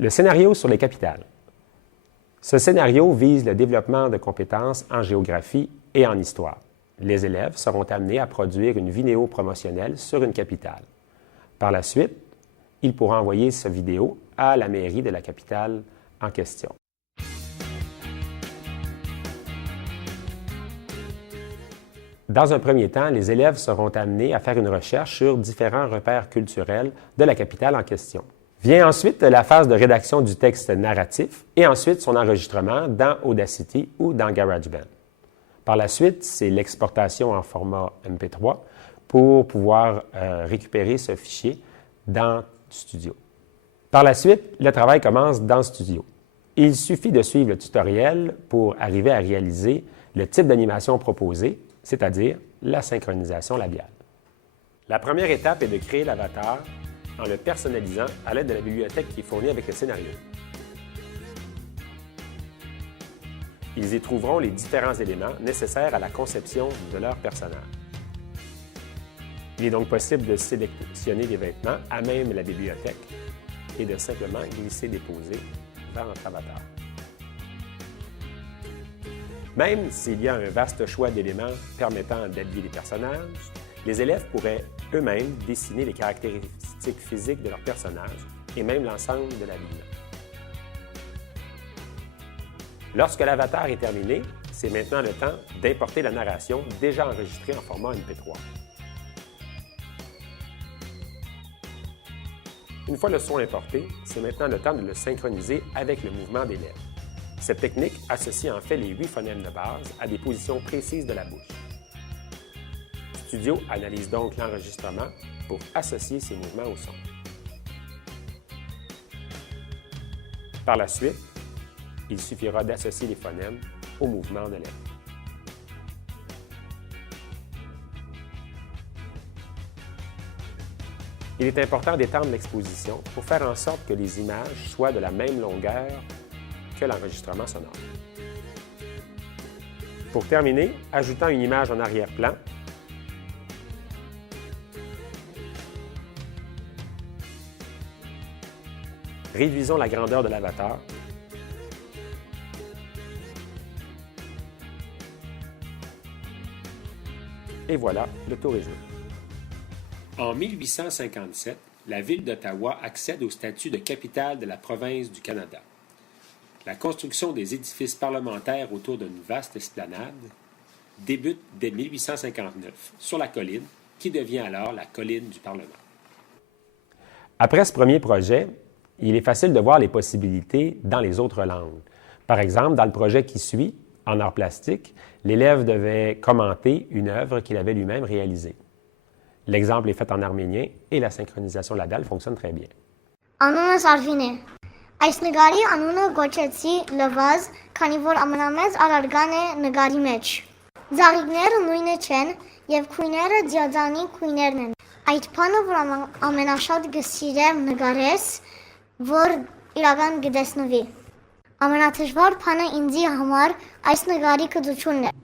Le scénario sur les capitales. Ce scénario vise le développement de compétences en géographie et en histoire. Les élèves seront amenés à produire une vidéo promotionnelle sur une capitale. Par la suite, ils pourront envoyer cette vidéo à la mairie de la capitale en question. Dans un premier temps, les élèves seront amenés à faire une recherche sur différents repères culturels de la capitale en question. Vient ensuite la phase de rédaction du texte narratif et ensuite son enregistrement dans Audacity ou dans GarageBand. Par la suite, c'est l'exportation en format MP3 pour pouvoir récupérer ce fichier dans Studio. Par la suite, le travail commence dans Studio. Il suffit de suivre le tutoriel pour arriver à réaliser le type d'animation proposé, c'est-à-dire la synchronisation labiale. La première étape est de créer l'avatar en le personnalisant à l'aide de la bibliothèque qui est fournie avec le scénario. Ils y trouveront les différents éléments nécessaires à la conception de leur personnage. Il est donc possible de sélectionner les vêtements à même la bibliothèque et de simplement glisser-déposer vers notre avatar. Même s'il y a un vaste choix d'éléments permettant d'habiller les personnages, les élèves pourraient eux-mêmes dessiner les caractéristiques physiques de leur personnage et même l'ensemble de l'habillement. Lorsque l'avatar est terminé, c'est maintenant le temps d'importer la narration déjà enregistrée en format MP3. Une fois le son importé, c'est maintenant le temps de le synchroniser avec le mouvement des lèvres. Cette technique associe en fait les 8 phonèmes de base à des positions précises de la bouche. Studio analyse donc l'enregistrement pour associer ces mouvements au son. Par la suite, il suffira d'associer les phonèmes au mouvement de lèvres. Il est important d'étendre l'exposition pour faire en sorte que les images soient de la même longueur que l'enregistrement sonore. Pour terminer, ajoutons une image en arrière-plan. Réduisons la grandeur de l'avatar. Et voilà, le tour est joué. En 1857, la ville d'Ottawa accède au statut de capitale de la province du Canada. La construction des édifices parlementaires autour d'une vaste esplanade débute dès 1859 sur la colline, qui devient alors la colline du Parlement. Après ce premier projet, il est facile de voir les possibilités dans les autres langues. Par exemple, dans le projet qui suit, en art plastique, l'élève devait commenter une œuvre qu'il avait lui-même réalisée. L'exemple est fait en arménien et la synchronisation labiale fonctionne très bien. Անունս Արվին է։ Այս նկարի անունը գոչեցի լվազ, քանի որ ամենամեծ առարգան է նկարի մեջ։ Ձաղիկները նույնը չեն եւ քույները դիադանի քույներն են։ Այդ բանը, որ ամենաշատ գսիրեմ նկարես, որ իրական գտեսնվի։ Ամենաթշվառ բանը ինձի համար այս նկարի կդությունն է։